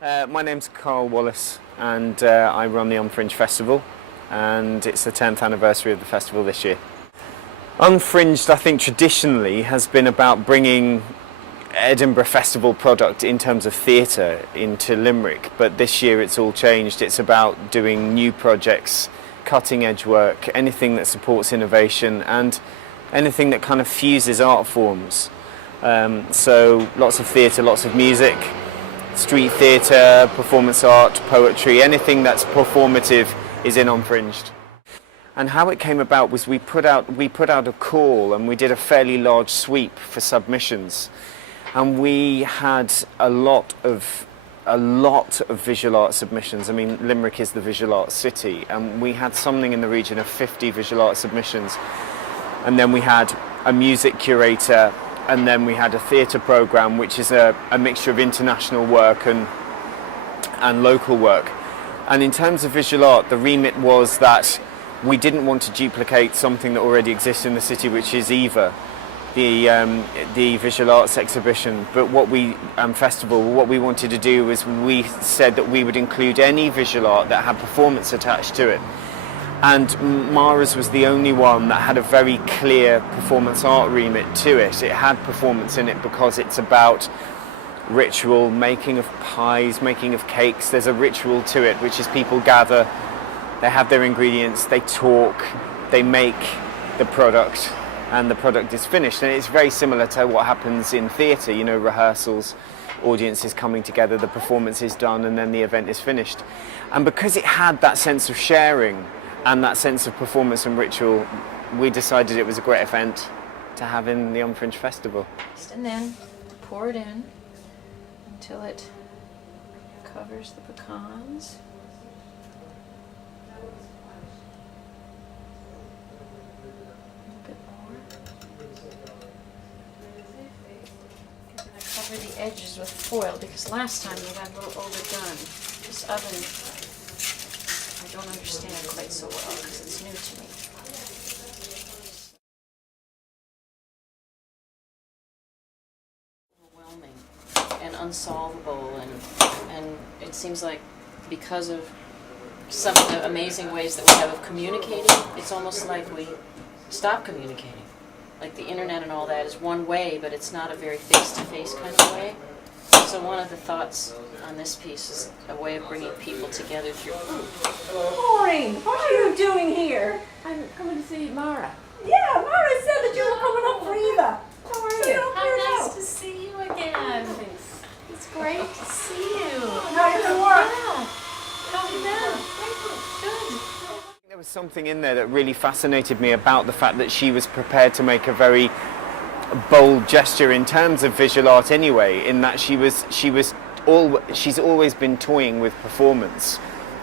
My name's Carl Wallace and I run the Unfringe Festival, and it's the 10th anniversary of the festival this year. Unfringed, I think, traditionally has been about bringing Edinburgh Festival product in terms of theatre into Limerick, but this year it's all changed. It's about doing new projects, cutting edge work, anything that supports innovation and anything that kind of fuses art forms. So lots of theatre, lots of music, street theatre, performance art, poetry, anything that's performative is in Unfringed. And how it came about was we put out a call and we did a fairly large sweep for submissions, and we had a lot of visual art submissions. I mean, Limerick is the visual arts city, and we had something in the region of 50 visual art submissions. And then we had a music curator, and then we had a theatre programme, which is a mixture of international work and local work. And in terms of visual art, the remit was that we didn't want to duplicate something that already exists in the city, which is EVA, the visual arts exhibition. But what we wanted to do was we said that we would include any visual art that had performance attached to it. And Mara's was the only one that had a very clear performance art remit to it. It had performance in it because it's about ritual, making of pies, making of cakes. There's a ritual to it, which is people gather, they have their ingredients, they talk, they make the product, and the product is finished. And it's very similar to what happens in theatre, you know, rehearsals, audiences coming together, the performance is done, and then the event is finished. And because it had that sense of sharing and that sense of performance and ritual, we decided it was a great event to have in the Unfringed Festival. And then pour it in until it covers the pecans. Cover the edges with foil because last time they got a little overdone. This oven, I don't understand quite so well because it's new to me. Overwhelming and unsolvable, and it seems like because of some of the amazing ways that we have of communicating, it's almost like we stop communicating. Like the internet and all that is one way, but it's not a very face-to-face kind of way. So one of the thoughts on this piece is a way of bringing people together through food. Maureen, what are you doing here? I'm coming to see Mara. Yeah, Mara said that you were coming up for Eva. How are you? How nice to see you again. Thanks. It's great to see you. How you been work? Yeah. How have you been? Good. There was something in there that really fascinated me about the fact that she was prepared to make a very bold gesture in terms of visual art anyway, in that she's always been toying with performance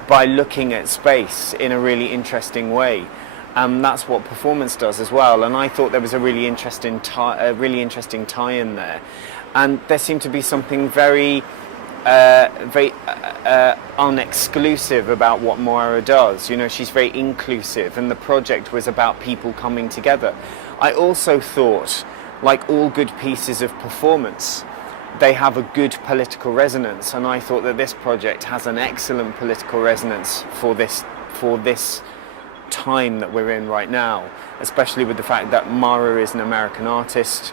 by looking at space in a really interesting way. That's what performance does as well, and I thought there was a really interesting tie-in there. And there seemed to be something very unexclusive about what Moira does. You know, she's very inclusive, and the project was about people coming together. I also thought, like all good pieces of performance, they have a good political resonance, and I thought that this project has an excellent political resonance for this time that we're in right now, especially with the fact that Mara is an American artist,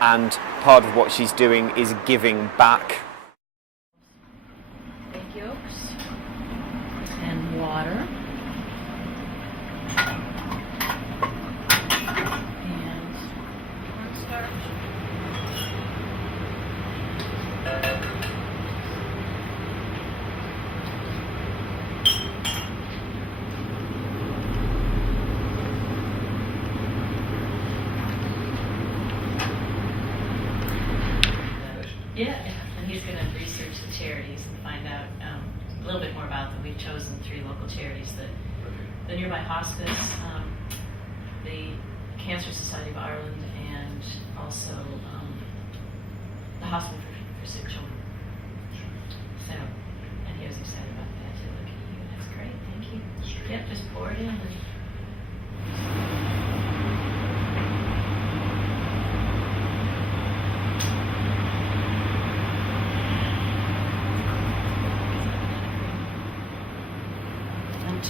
and part of what she's doing is giving back. And water. And cornstarch. Yeah, and he's going to research the charities and find out a little bit more about them. We've chosen 3 local charities: the Nearby Hospice, the Cancer Society of Ireland, and also the Hospital for Sick Children. So, and he was excited about that too. Look at you, that's great, thank you. Yep, just pour it in.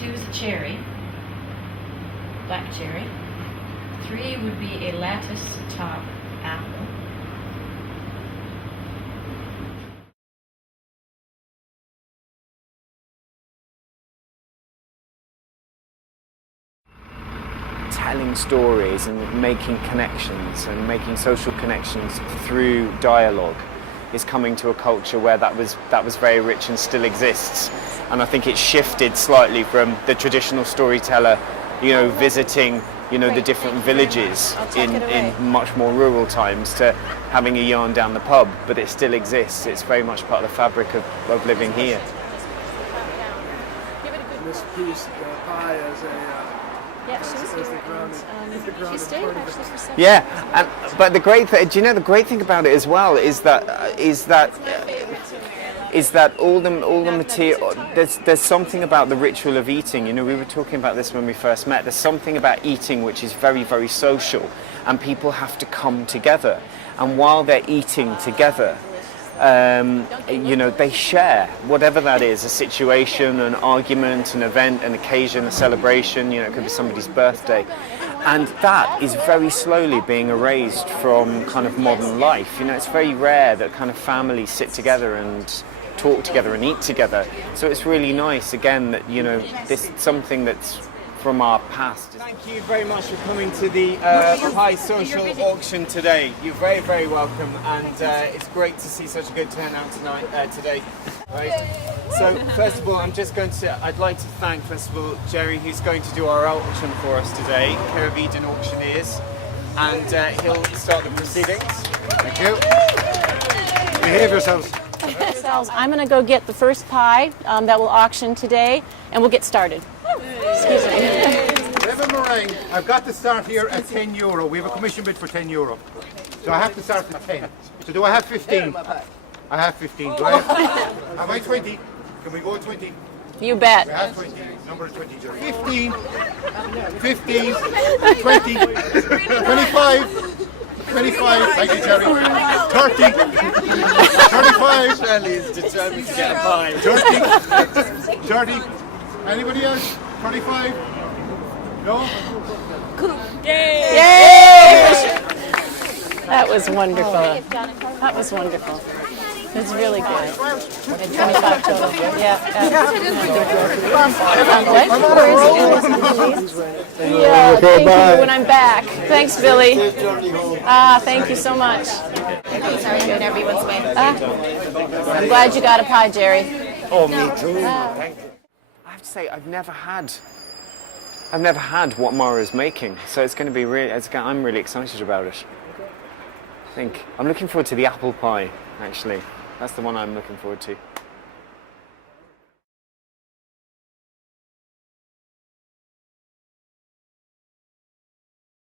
2 is a cherry, black cherry. 3 would be a lattice top apple. Telling stories and making connections and making social connections through dialogue is coming to a culture where that was very rich and still exists. And I think it's shifted slightly from the traditional storyteller, visiting, the different villages in much more rural times to having a yarn down the pub, but it still exists. It's very much part of the fabric of living here. This piece, the pie, as a Yeah, she was here, and she stayed actually for 7 Yeah, but the great thing, the great thing about it as well is that all the material. There's something about the ritual of eating. We were talking about this when we first met. There's something about eating which is very, very social, and people have to come together. And while they're eating together, they share whatever that is, a situation, an argument, an event, an occasion, a celebration, it could be somebody's birthday. And that is very slowly being erased from kind of modern life. It's very rare that kind of families sit together and talk together and eat together. So it's really nice, again, that, this is something that's from our past. Thank you very much for coming to the Pie Social Auction today. You're very, very welcome, and it's great to see such a good turnout today. Right. So first of all, I'd like to thank first of all Jerry, who's going to do our auction for us today, Care of Eden Auctioneers, and he'll start the proceedings. Thank you. Behave yourselves. I'm going to go get the first pie that will auction today, and we'll get started. Excuse me. We have a meringue. I've got to start here at €10. We have a commission bid for €10. So I have to start at 10. So do I have 15? I have 15. Do I have I 20? Can we go at 20? You bet. I have 20. Number 20, Jerry. 15. 15. 20. 25. 25. Thank you, Jerry. 30. 35. Shirley is determined to get a pie. 30. 30. Anybody else? 25? No? Yay! That was wonderful. That was wonderful. It's really good. 25 total. Yeah. Yeah, thank you when I'm back. Thanks, Billy. Thank you so much. Sorry, going everyone's way. I'm glad you got a pie, Jerry. Oh, me too. Thank you. I have to say, I've never had what Mara's making, so it's going to be I'm really excited about it. I'm looking forward to the apple pie, actually. That's the one I'm looking forward to.